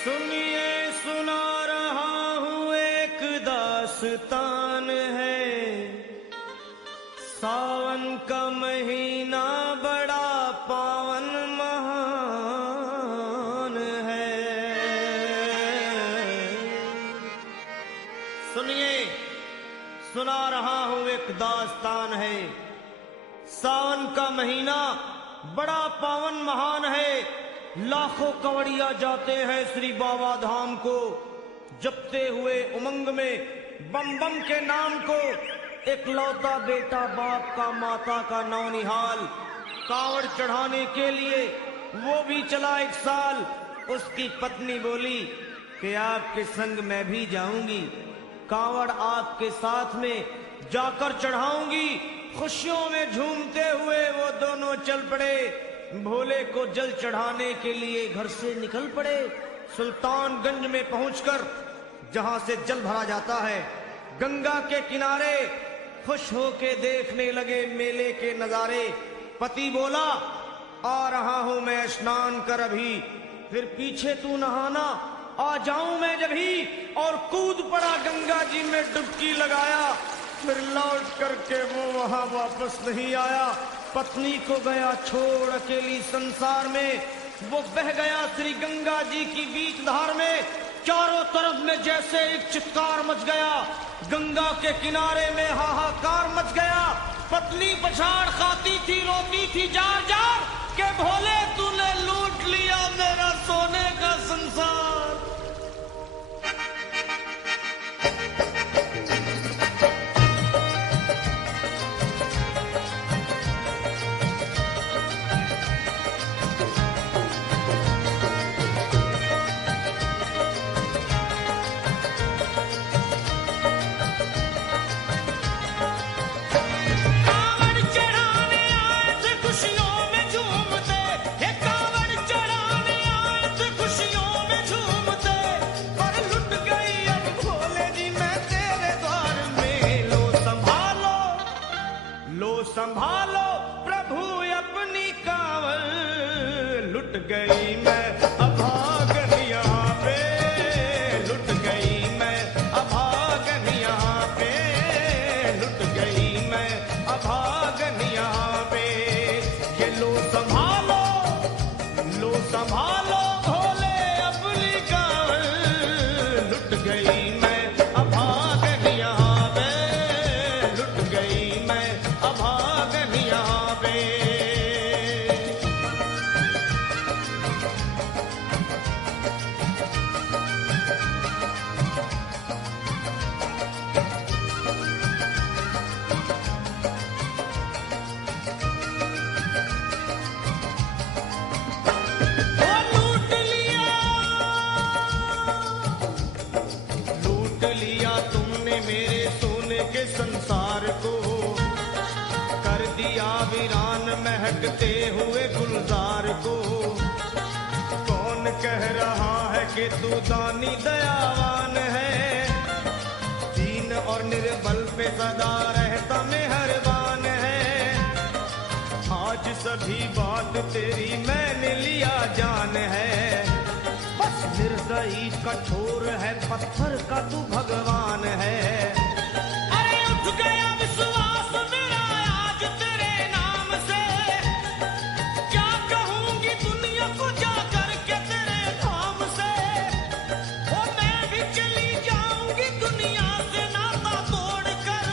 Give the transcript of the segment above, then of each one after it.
सुनिए सुना रहा हूँ एक दास्तान है। सावन का महीना बड़ा पावन महान है। सुनिए सुना रहा हूँ एक दास्तान है। सावन का महीना बड़ा पावन महान है। लाखों कवड़िया जाते हैं श्री बाबा धाम को, जपते हुए उमंग में बम बम के नाम को। एक लौता बेटा बाप का माता का नौनिहाल कांवड़ चढ़ाने के लिए वो भी चला एक साल। उसकी पत्नी बोली कि आपके संग मैं भी जाऊंगी, कांवड़ आपके साथ में जाकर चढ़ाऊंगी। खुशियों में झूमते हुए वो दोनों चल पड़े। भोले को जल चढ़ाने के लिए घर से निकल पड़े। सुल्तानगंज में पहुंचकर जहां से जल भरा जाता है, गंगा के किनारे खुश होके देखने लगे मेले के नजारे। पति बोला आ रहा हूं मैं स्नान कर अभी, फिर पीछे तू नहाना आ जाऊं मैं जभी। और कूद पड़ा गंगा जी में डुबकी लगाया। फिर लौट करके वो वहां वापस नहीं आया। पत्नी को गया छोड़ अकेली संसार में। वो बह गया श्री गंगा जी की बीच धार में। चारों तरफ में जैसे एक चित्कार मच गया, गंगा के किनारे में हाहाकार मच गया। पत्नी पछाड़ खाती थी, रोती थी जार जार के भोले तूने लूट लिया मेरा सोने का संसार। संभालो प्रभु अपनी कांवड़, लुट गई मैं अभागन यहाँ पे, लुट गई मैं अभागन यहाँ पे, लुट गई मैं अभागन यहाँ पे। ये लो संभालो भोले अपनी कांवड़, लुट गई मैं अभागन यहाँ पे, लुट गई मैं अभागन यहाँ पे। लूट लिया तुमने मेरे सोने के संसार को, कर दिया वीरान महकते हुए गुलजार को। कौन कह रहा है कि तू दानी दयावान है, दीन और निर्बल पे सदा रहता मेहरबान है। आज सभी बात तेरी मैंने लिया जान है, बस निर्दयी कठोर है पत्थर का तू भगवान है। अरे उठ गया विश्वास मेरा आज तेरे नाम से, क्या कहूंगी दुनिया को जा करके तेरे धाम से। ओ मैं भी चली जाऊंगी दुनिया से नाता तोड़कर,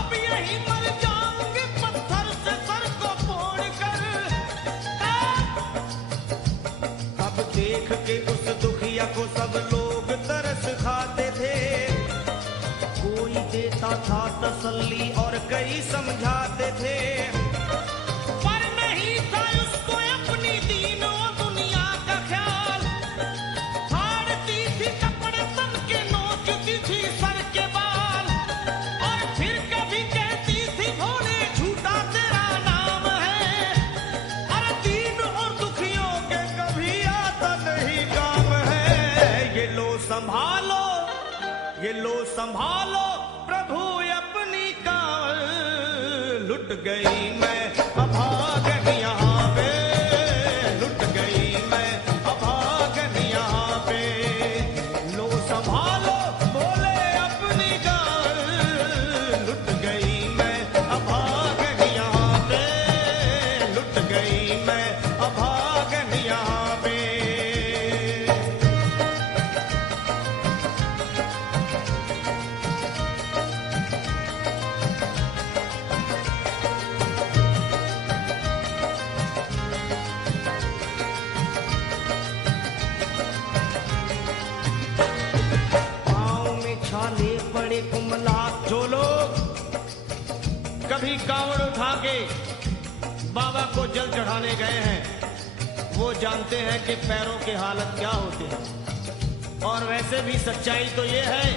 अब यही मर जाऊंगी पत्थर से सर को फोड़कर। अब देख के उस दुखिया को सब लोग तरस खाते थे, कोई देता था तसल्ली और कई समझाते थे। पर नहीं था उसको अपनी दीन और दुनिया का ख्याल, फाड़ती थी कपड़े तन के, नोचती थी सर के बाल। और फिर कभी कहती थी भोले झूठा तेरा नाम है, अरे दीन और दुखियों के कभी आता नहीं काम है। ये लो संभालो प्रभु अपनी कांवड़, लुट गई मैं अभागन यहाँ पे, लुट गई मैं अभागन यहाँ सभी कांवड़ उठा के बाबा को जल चढ़ाने गए हैं, वो जानते हैं कि पैरों के हालत क्या होते हैं। और वैसे भी सच्चाई तो ये है,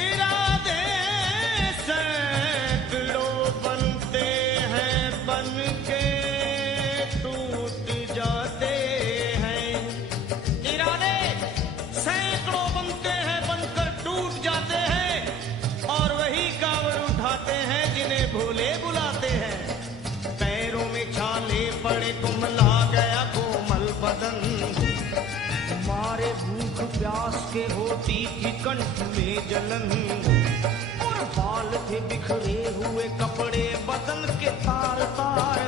इरादे सैकड़ों बनते हैं, बन के टूट जाते हैं। इरादे सैकड़ों बनते हैं, बनकर टूट जाते हैं। और वही कांवड़ उठाते हैं जिन्हें भोले बुलाते हैं। पैरों में छाले पड़े, कुमला गया कोमल बदन, मारे भूख प्यास के होती थी कंठ में जलन। और बाल थे बिखरे हुए, कपड़े बदन के तार तार,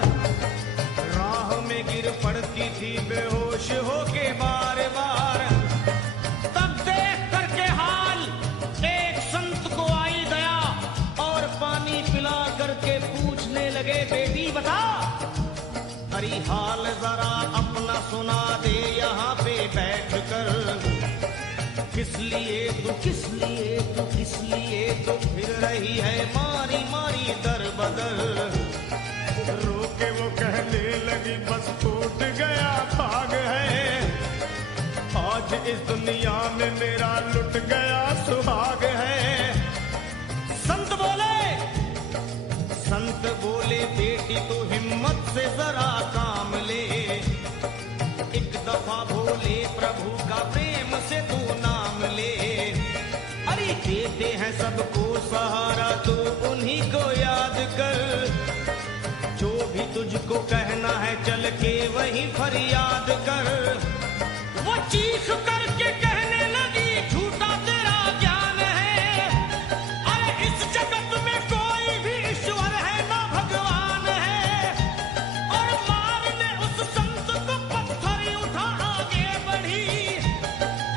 राह में गिर पड़ती थी बेहोश होके बार बार। तब देख करके हाल एक संत को आई गया और पानी पिला करके पूछने लगे, बेटी बता अरे हाल जरा अपना सुना दे यहाँ पे बैठ कर। किस लिए तू किस लिए तू किस लिए तू फिर रही है मारी मारी दर बदर। रोके वो कहने लगी बस टूट गया भाग है, आज इस दुनिया में मेरा लुट गया सुहाग है। संत बोले बेटी तू हिम्मत से जरा काम ले, एक दफा भोले प्रभु का प्रेम से तू नाम ले। अरे देते हैं सबको सहारा, तू उन्हीं को याद कर। जो भी तुझको कहना है चल के वही फरियाद कर। वो चीख करके कहने लगी झूठा तेरा ज्ञान है, अरे इस जगत में कोई भी ईश्वर है ना भगवान है। और मारने उस संत को पत्थर उठा आगे बढ़ी,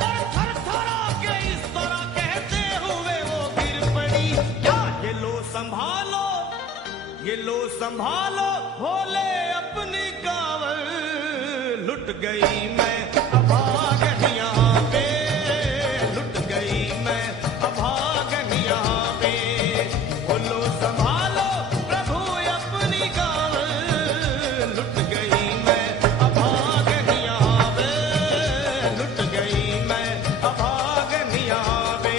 और थर थरा के इस तरह कहते हुए वो गिर पड़ी। क्या ये लो संभालो, ये लो संभालो भोले अपनी कांवड़ लुट गई मैं अभागन यहाँ पे, लुट गई मैं अभागन यहाँ पे। बोलो संभालो प्रभु अपनी कांवड़ लुट गई मैं अभागन यहाँ पे, लुट गई मैं अभागन यहाँ पे।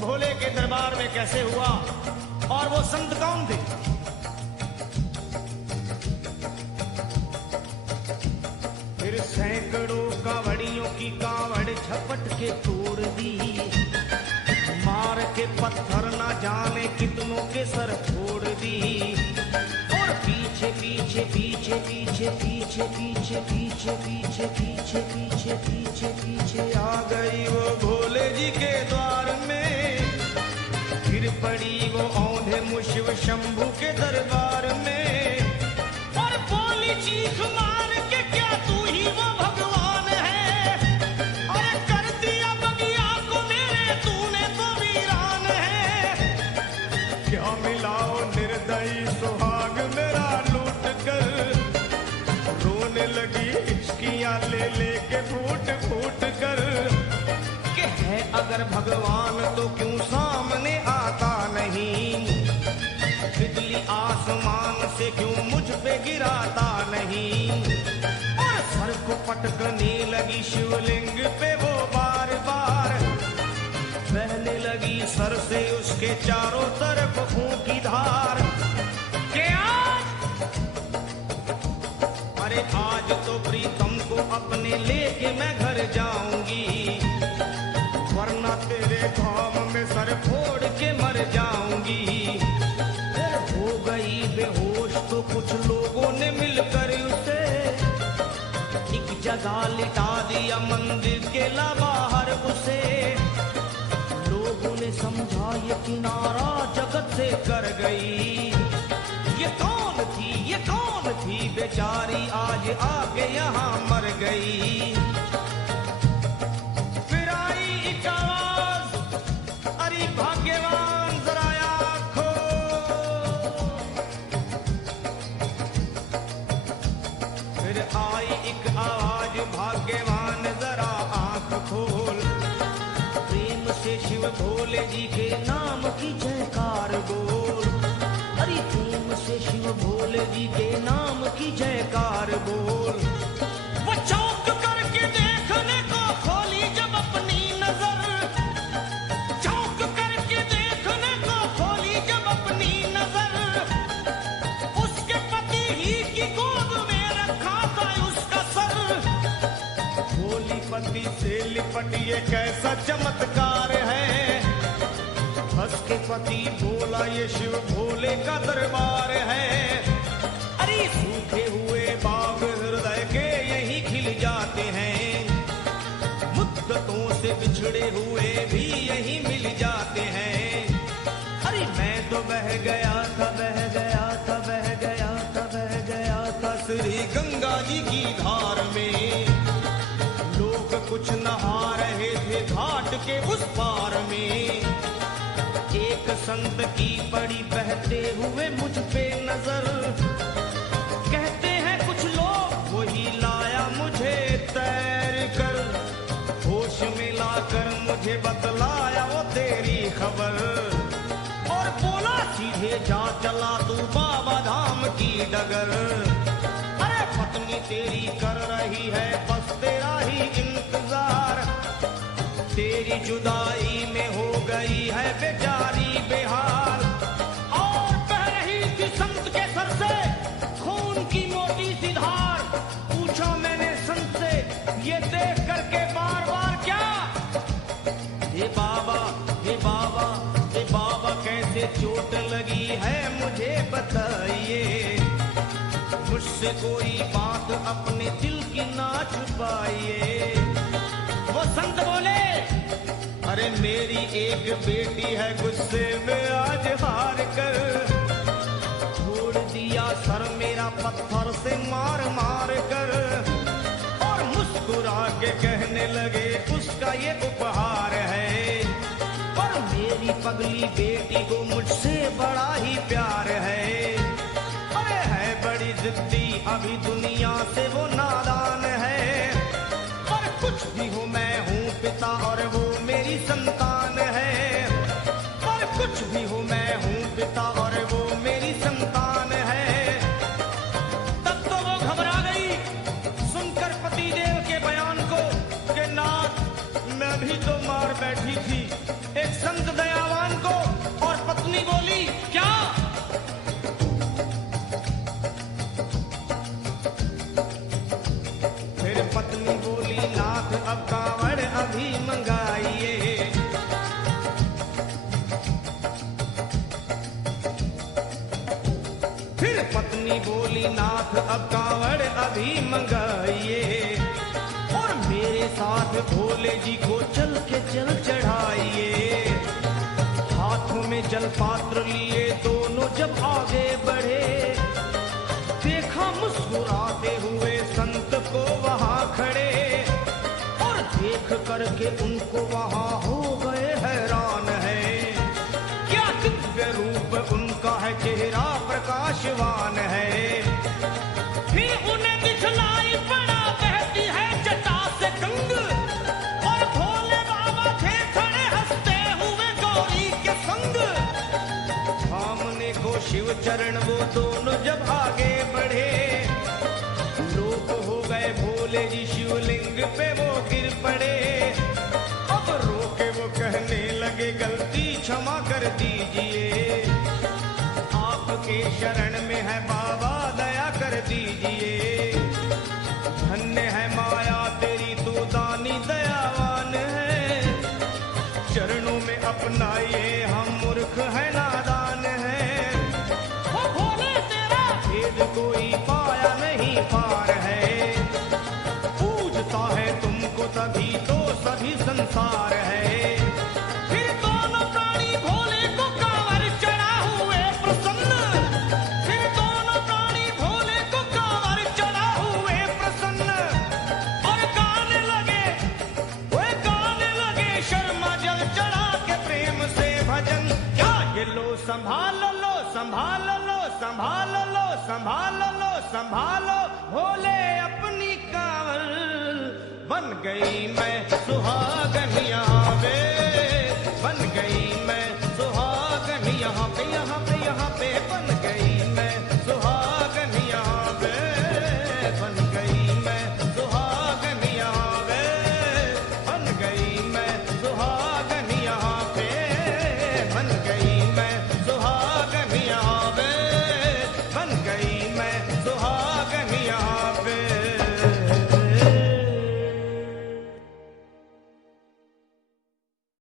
भोले के दरबार में कैसे हुआ और वो संत कौन थे? फिर सैकड़ों कांवड़ियों की कांवड़ झपट के तोड़ दी, मार के पत्थर ना जाने कितनों के सर फोड़ दी। और पीछे पीछे पीछे पीछे पीछे पीछे पीछे पीछे पीछे पीछे पीछे पीछे आ गई वो भोले जी के द्वार में। गिर पड़ी वो औंधे मुशिव शंभू के दरबार में, और बोली चीख मार के क्या तू ही वो भगवान है? और कर दिया बगिया को मेरे तूने तो वीरान है। क्या मिलाओ निर्दयी सुहाग मेरा लूट कर, रोने लगी हिचकियां ले लेके फूट फूट कर। कि है अगर भगवान तो क्यों सामने आता नहीं, बिजली आसमान से क्यों मुझ पे गिराता नहीं। और सर को पटकने लगी शिवलिंग पे वो बार बार, बहने लगी सर से उसके चारों तरफ खून की धार। के अरे आज तो प्रीतम को अपने लेके मैं घर जाऊंगी, वरना तेरे धाम में सर फोड़ के मर जाऊंगी। फिर हो गई बेहोश तो कुछ लोगों ने मिलकर उसे ये किनारा जगत से कर गई। ये कौन थी बेचारी आज आके यहाँ मर गई। फिर आई एक आवाज, अरे भाग्यवान जरा आँख खोल। फिर आई एक आवाज, भाग्यवान जरा आँख खोल। प्रेम से शिव भोले जी के नाम की जयकार बोल। अरे प्रेम से शिव भोले जी के नाम की जयकार बोल। वो चौंक करके देखने को खोली जब अपनी नजर, चौंक करके देखने को खोली जब अपनी नजर। उसके पति ही की गोद में रखा था उसका सर। भोली पति से लिपट ये कैसा चमत्कार है। हंस के पति बोला ये शिव भोले का दरबार है। अरे सूखे हुए बाग हृदय के यही खिल जाते हैं। मुद्दतों से बिछड़े हुए भी यही मिल जाते हैं। अरे मैं तो बह गया था, बह गया था, बह गया था, बह गया था श्री गंगा जी की धार में। लोग कुछ नहा रहे थे घाट के उस पार में। एक संत की पड़ी बहते हुए मुझ पे नजर। कहते हैं कुछ लोग वही लाया मुझे तैर कर। होश में लाकर मुझे बतलाया वो तेरी खबर। और बोला सीधे जा चला तू बाबा धाम की डगर। अरे पत्नी तेरी कर रही है बस तेरा ही इंतजार। तेरी जुदाई में हो गई है बेचारी बेहाल। और बह रही थी संत के सर से खून की मोटी सी धार। पूछा मैंने संत से ये देख करके बार बार क्या। हे बाबा, हे बाबा, हे बाबा कैसे चोट लगी है मुझे बताइए। मुझसे कोई बात अपने दिल की ना छुपाइए। वो संत बोले अरे मेरी एक बेटी है गुस्से में आज हार कर। छोड़ दिया सर मेरा पत्थर से मार मार कर। और मुस्कुरा के कहने लगे उसका ये उपहार है। पर मेरी पगली बेटी को मुझसे बड़ा ही प्यार है। अरे है बड़ी जिद्दी अभी दुनिया से वो नादान है। पर कुछ भी हूँ मैं हूँ पिता और वो मेरी संतान है। पर कुछ भी हूँ मैं हूँ पिता और वो मेरी संतान है। तब तो वो घबरा गई सुनकर पतिदेव के बयान को कि नाथ मैं भी तो मार बैठी थी एक संत दयावान को। और पत्नी बोली क्या। फिर पत्नी बोली नाथ अब कांवड़ अभी मंगाइए। फिर पत्नी बोली नाथ अब कांवड़ अभी मंगाइए। और मेरे साथ भोले जी को चल के जल चढ़ाइए। हाथों में जल पात्र लिए दोनों जब आगे बढ़े। देखा मुस्कुराते हुए संत को वहां खड़े। और देख करके उनको वहां हो गए हैरान है। क्या दिव्य रूप उनका है, चेहरा प्रकाशवान है। फिर उन्हें दिखलाई पड़ा बहती है जटा से गंग। और भोले बाबा थे खड़े हंसते हुए गौरी के संग। सामने को शिव चरण वो दोनों जब आगे बढ़े। लोग हो गए भोले जी शिवलिंग पे वो गिर पड़े। अब रोके वो कहने लगे गलती क्षमा कर दीजिए। आपके शरण में है बाबा दया कर दीजिए। धन्य है माया तेरी तू दानी दयावान है। चरणों में अपनाइए हम मूर्ख है नादान है। वो भोले तेरा भेद कोई पाया नहीं पार है। पूजता है तुमको तभी तो सभी संसार है। फिर दोनों प्राणी भोले संभाल लो संभाल लो संभाल लो संभाल लो संभालो भोले अपनी कांवल बन गई मैं सुहागन यहाँ वे बन गई